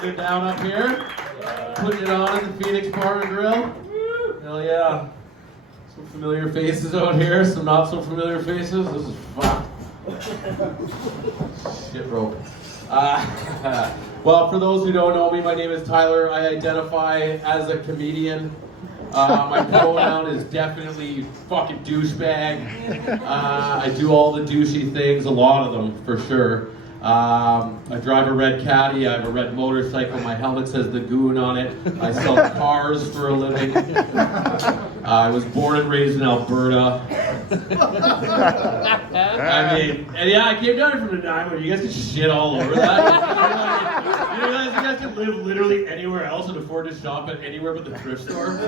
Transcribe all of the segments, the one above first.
good down up here. Putting it on at the Phoenix Bar and Grill. Hell yeah. Some familiar faces out here, some not so familiar faces. This is fun. Shit rope. Well, for those who don't know me, my name is Tyler. I identify as a comedian. My pronoun is definitely fucking douchebag. I do all the douchey things, a lot of them for sure. I drive a red Caddy, I have a red motorcycle, my helmet says The Goon on it. I sell cars for a living. I was born and raised in Alberta. I mean, and yeah, I came down here from Nanaimo. You guys can shit all over that. You realize you guys can live literally anywhere else and afford to shop at anywhere but the thrift store?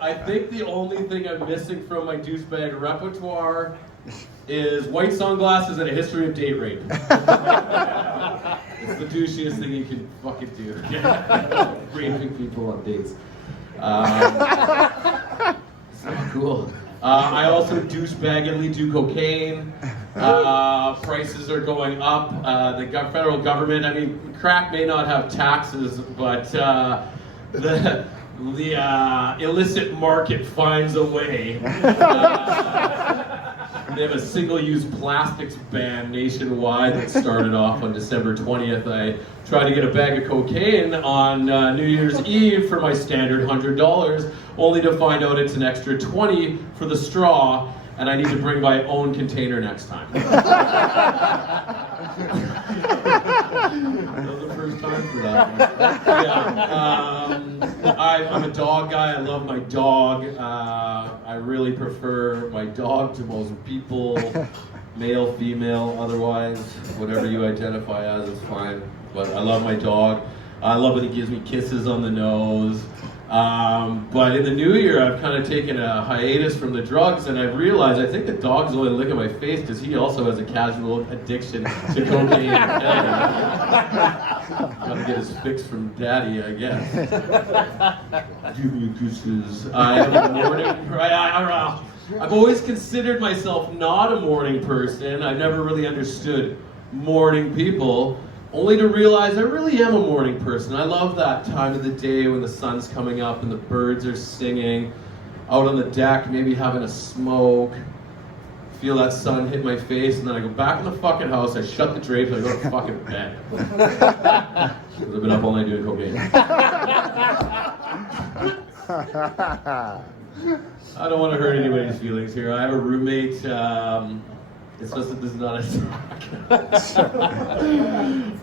I think the only thing I'm missing from my douchebag repertoire is white sunglasses and a history of date rape. It's the douchiest thing you can fucking do. Raping people on dates. So cool. I also douchebaggedly do cocaine. Prices are going up. The federal government, I mean, crack may not have taxes, but the illicit market finds a way. They have a single-use plastics ban nationwide that started off on December 20th. I tried to get a bag of cocaine on New Year's Eve for my standard $100, only to find out it's an extra $20 for the straw, and I need to bring my own container next time. That was the first time for that one. Yeah. I'm a dog guy. I love my dog. I really prefer my dog to most people. Male, female, otherwise, whatever you identify as is fine. But I love my dog. I love when he gives me kisses on the nose. But in the new year, I've kind of taken a hiatus from the drugs, and I've realized I think the dog's only licking my face because he also has a casual addiction to cocaine. Gotta get his fix from daddy, I guess. Give me kisses. I am a morning. I've always considered myself not a morning person. I've never really understood morning people. Only to realize I really am a morning person. I love that time of the day when the sun's coming up and the birds are singing, out on the deck, maybe having a smoke, feel that sun hit my face, and then I go back in the fucking house, I shut the drapes, I go to fucking bed. Because I've been up all night doing cocaine. I don't want to hurt anybody's feelings here. I have a roommate. It's just that this is not a talk.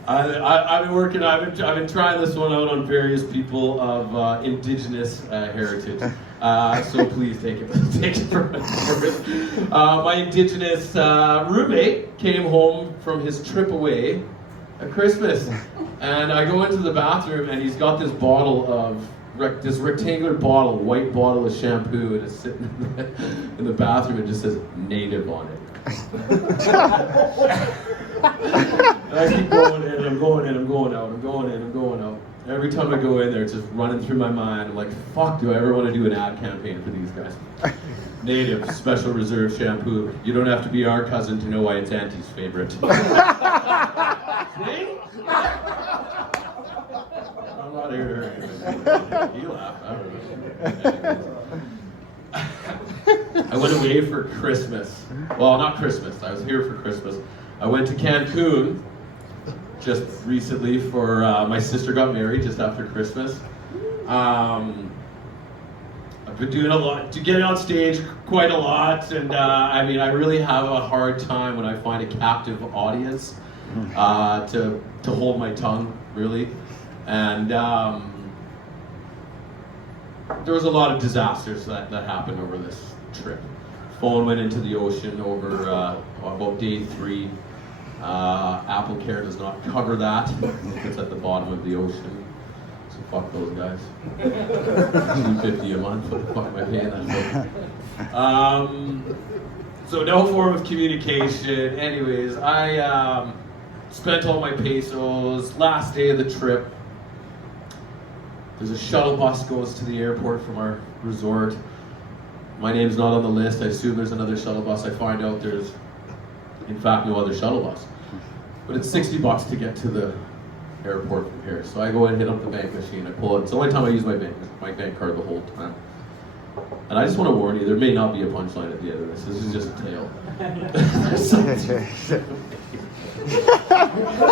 I've been working. I've been trying this one out on various people of indigenous heritage. So please take it from me. My indigenous roommate came home from his trip away at Christmas, and I go into the bathroom, and he's got this bottle of this rectangular bottle, white bottle of shampoo, and it's sitting in the bathroom. It just says "Native" on it. I keep going in, I'm going in, I'm going out, I'm going in, I'm going out. Every time I go in there, it's just running through my mind. I'm like, fuck, do I ever want to do an ad campaign for these guys? Native, special reserve shampoo. You don't have to be our cousin to know why it's Auntie's favorite. See? I'm not here to hurt you. You laugh, I don't know. I went away for Christmas. Well, not Christmas. I was here for Christmas. I went to Cancun just recently for my sister got married just after Christmas. I've been doing a lot to get on stage quite a lot, and I mean, I really have a hard time when I find a captive audience to hold my tongue, really. And there was a lot of disasters that happened over this trip. Phone went into the ocean over about day 3. Apple Care does not cover that. It's at the bottom of the ocean. So fuck those guys. $250 a month. What the fuck am I paying that for? So no form of communication. Anyways, I spent all my pesos. Last day of the trip. There's a shuttle bus goes to the airport from our resort. My name's not on the list. I assume there's another shuttle bus. I find out there's in fact, no other shuttle bus. But it's $60 to get to the airport from here. So I go and hit up the bank machine. I pull it. It's the only time I use my bank card the whole time. And I just want to warn you, there may not be a punchline at the end of this. This is just a tale.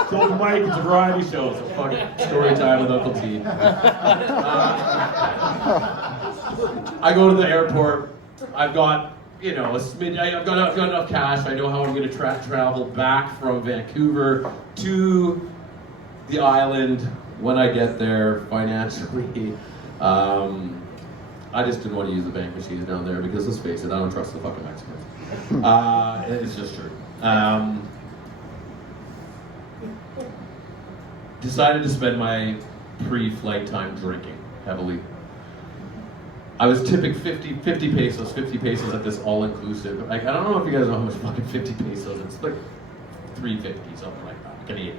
Told Mike it's a variety show. It's a fucking story time with Uncle T. I go to the airport. I've got, you know, I've got enough cash. I know how I'm going to travel back from Vancouver to the island when I get there financially. I just didn't want to use the bank machines down there because, let's face it, I don't trust the fucking Mexicans. It's just true. Decided to spend my pre-flight time drinking heavily. I was tipping 50 pesos at this all-inclusive. I don't know if you guys know how much fucking 50 pesos. It's like $3.50, something like that, Canadian.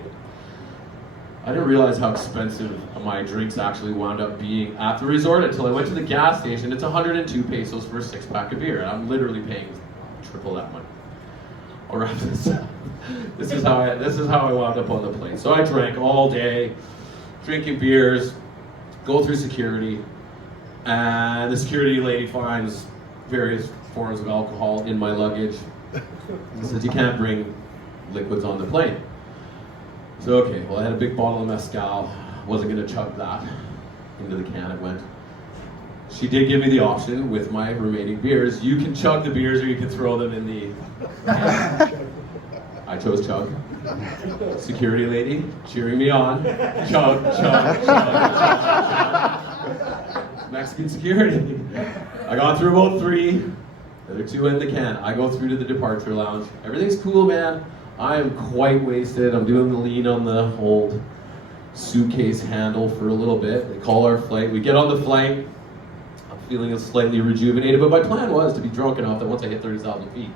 I didn't realize how expensive my drinks actually wound up being at the resort until I went to the gas station. It's 102 pesos for a 6-pack of beer, and I'm literally paying triple that money. I'll wrap this up. This is how I wound up on the plane. So I drank all day, drinking beers, go through security, and the security lady finds various forms of alcohol in my luggage. Says you can't bring liquids on the plane. So okay, well I had a big bottle of mezcal, wasn't gonna chug that. Into the can it went. She did give me the option with my remaining beers, you can chug the beers or you can throw them in the can. I chose chug. Security lady cheering me on. Chug, chug, chug, chug. Mexican security. I got through about 3, the other 2 in the can. I go through to the departure lounge. Everything's cool, man. I am quite wasted. I'm doing the lean on the old suitcase handle for a little bit. They call our flight. We get on the flight. I'm feeling slightly rejuvenated, but my plan was to be drunk enough that once I hit 30,000 feet,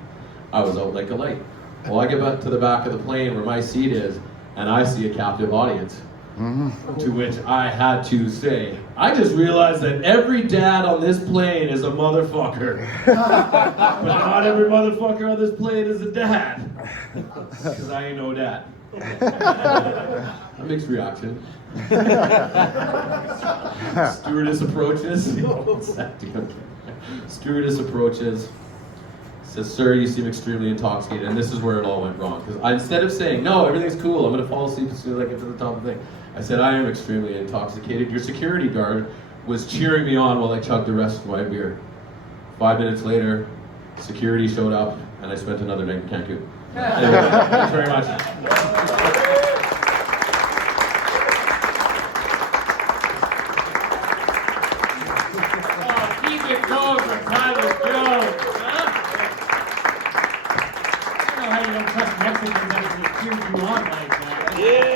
I was out like a light. Well, I get back to the back of the plane where my seat is, and I see a captive audience. To which I had to say, I just realized that every dad on this plane is a motherfucker. But not every motherfucker on this plane is a dad. Because I ain't no dad. A mixed reaction. Stewardess approaches. Stewardess approaches. Says, sir, you seem extremely intoxicated. And this is where it all went wrong. Because instead of saying, no, everything's cool, I'm going to fall asleep as soon as I get to the top of the thing, I said, I am extremely intoxicated. Your security guard was cheering me on while I chugged the rest of my beer. 5 minutes later, security showed up, and I spent another night in Cancun. Anyway, thanks very much. Oh, keep it going for Tyler Jones. I don't know how you don't trust Mexicans that cheer you on like that. Yeah.